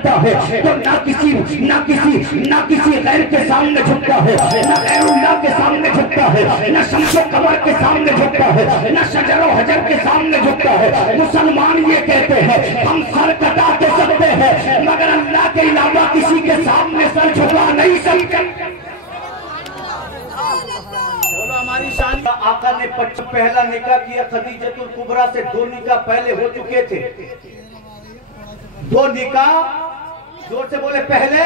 करता है तो ना किसी गैर के सामने झुकता है, ना गैरुल्लाह के सामने झुकता है, ना शम्सो कमर के सामने झुकता है, ना शजर व हजर के सामने झुकता है। मुसलमान ये कहते हैं हम सर कटा तो सकते हैं मगर अल्लाह के अलावा किसी के सामने सर झुका नहीं सकते। बोलो हमारी शान। आका ने पहला निकाह किया खदीजतुल कुबरा से, 2 निकाह पहले हो चुके थे। 2 निकाह जोर से बोले पहले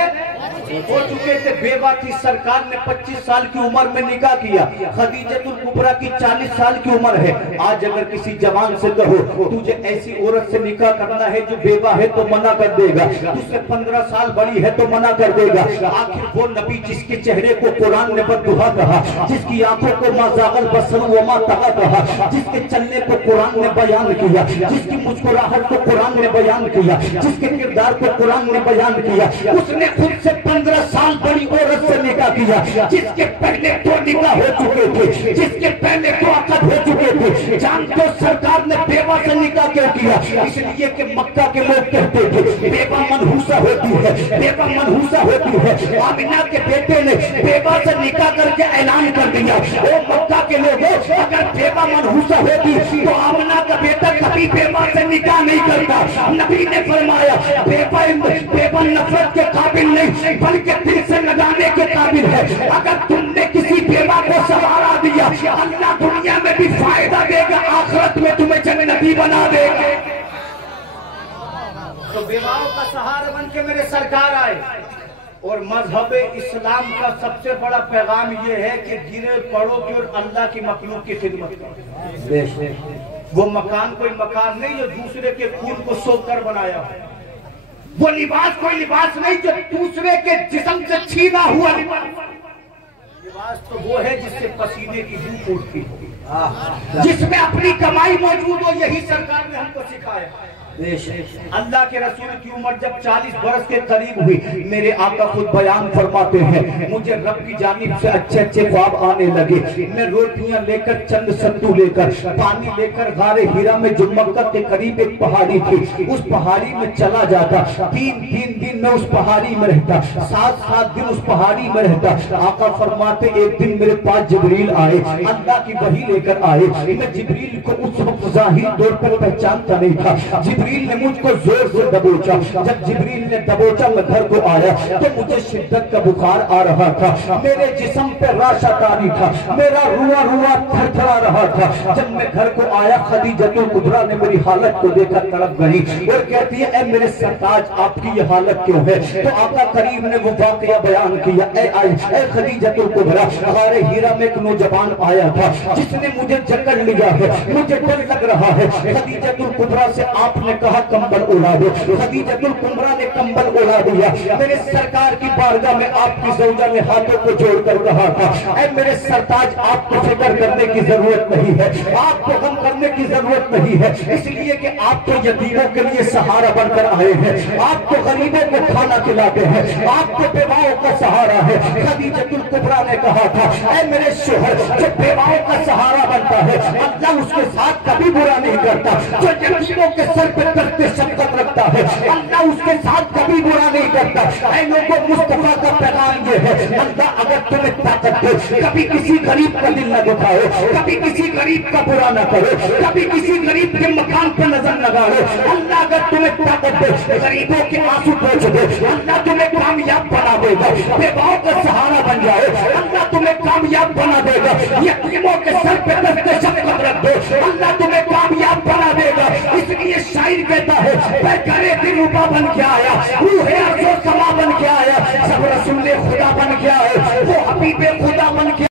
हो चुके थे। बेवा थी, सरकार ने 25 साल की उम्र में निकाह किया। खदीजतुल कुबरा की 40 साल की उम्र है। आज अगर किसी जवान से कहो तुझे ऐसी औरत से निकाह करना है जो बेवा है तो मना कर देगा, तुझसे 15 साल बड़ी है तो मना कर देगा। आखिर वो नबी जिसके चेहरे को कुरान ने बददुआ कहा, जिसकी आंखों को माज़ागल बसर व मा तग़ा कहा, जिसके चलने को कुरान ने बयान किया, जिसकी मुस्कुराहट को कुरान ने बयान किया, जिसके किरदार को कुरान ने बयान किया, उसने खुद से 15 साल बड़ी औरत से निकाह किया, जिसके पहले 2 निकाह हो चुके थे, जिसके पहले 2 अक़द हो चुके थे। जानते सरकार ने बेवा से निकाह क्यों किया? इसलिए कि मक्का के लोग कहते थे बेवा मनहूसा होती है, बेवा मनहूसा होती है। आमिना के बेटे ने बेवा से निकाह करके ऐलान कर दिया, ओ मक्का के लोगों अगर बेवा मनहूसा होती तो आमिना का बेटा कभी बेवा से निकाह नहीं करता। नबी ने फरमाया बेवा नफरत के काबिल नहीं बल्कि दिल से लगाने के काबिल है। अगर तुमने किसी बेवा को सहारा दिया अल्लाह दुनिया में भी फायदा देगा, आखिरत में तुम्हें जन्नती बना देगा। तो बेवाओं का सहारा बन के मेरे सरकार आए। और मजहब इस्लाम का सबसे बड़ा पैगाम ये है कि गिरे पड़ो की और अल्लाह की मखलूक की खिदमत करो। वो मकान कोई मकान नहीं जो दूसरे के खून को सोकर बनाया है। वो लिबास कोई लिबास नहीं जो दूसरे के जिस्म से छीना हुआ लिबास तो वो है जिससे पसीने की धूप उठती हो, जिसमें अपनी कमाई मौजूद हो। यही सरकार ने हमको सिखाया। अल्लाह के रसूल की उम्र जब 40 बरस के करीब हुई, मेरे आका खुद बयान फरमाते हैं मुझे रब की जानिब से अच्छे अच्छे ख्वाब आने लगे। मैं रोटियां लेकर, चंद सत्तू लेकर, पानी लेकर गारे हीरा में जो मक्का के करीब एक पहाड़ी थी उस पहाड़ी में चला जाता। 3 दिन में उस पहाड़ी में रहता, 7 दिन उस पहाड़ी में रहता। आका फरमाते एक दिन मेरे पास जिब्रील आए, अल्लाह की वही लेकर आए। मैं जिब्रील को उस वक्त जाहिर तौर पर पहचानता नहीं था। जिब्रील ने मुझको जोर से दबोचा। जब जिब्रील ने दबोचा मैं घर को आया तो मुझे शिद्दत का बुखार आ रहा था, मेरे जिस्म पे राशाकारी था, मेरा रुआ थरथरा रहा था। जब मैं घर को आया खदीजतुल कुबरा ने मेरी हालत को देखकर तड़प गई और कहती है ए मेरे सरताज आपकी ये हालत क्यों है? तो आका करीम ने वो वाकया बयान किया। ए खदीजतुल कुबरा, हमारे हीरा में एक नौजवान आया था जिसने मुझे जकड़ लिया है, मुझे डर लग रहा है। खदीजतुल कुबरा से आपने कहा कंबल उड़ा दो। खदीजतुल कुबरा ने कंबल उड़ा दिया। मेरे सरकार की बारगाह में आपकी ज़ौजा ने हाथों को जोड़कर कहा था ऐ मेरे सरताज आपको फिक्र करने की जरूरत नहीं है, आपको गम करने की जरूरत नहीं है, इसलिए कि आप तो यतीमों के लिए सहारा बनकर आए हैं, आपको गरीबों को खाना खिलाते हैं, आपको बेवाओं का सहारा है। खदीजतुल कुबरा ने कहा था ऐ मेरे शोहर जो बेवाओं का सहारा बनता है अल्लाह उसके साथ कभी बुरा नहीं करता। जो यतीमों के सर पे करते शफकत रखता है अल्लाह उसके साथ कभी बुरा नहीं करता। ऐ लोगों मुस्तफा का पैगाम ये है अल्लाह अगर तुम्हें ताकत दे कभी किसी गरीब का दिल न दुखाओ, कभी किसी गरीब का बुरा न करो, कभी किसी गरीब के मकान पर नजर लगाओ। अल्लाह अगर तुम्हें ताकत दे गरीबों के आंसू पोंछ दे अल्लाह तुम्हें कामयाब बना देगा। बेवाओं का सहारा बन जाओ अल्लाह तुम्हें कामयाब बना देगा। यतीमों के सर पे दस्ते शफकत रख दो अल्लाह तुम्हें कामयाब बना देगा। इसलिए शायर कहता है मैं करे दिल रूपा बन के आया, रूह अर्ज़ो समा बन के आया, सब रसूल खुदा बन के आए, वो हबीबे खुदा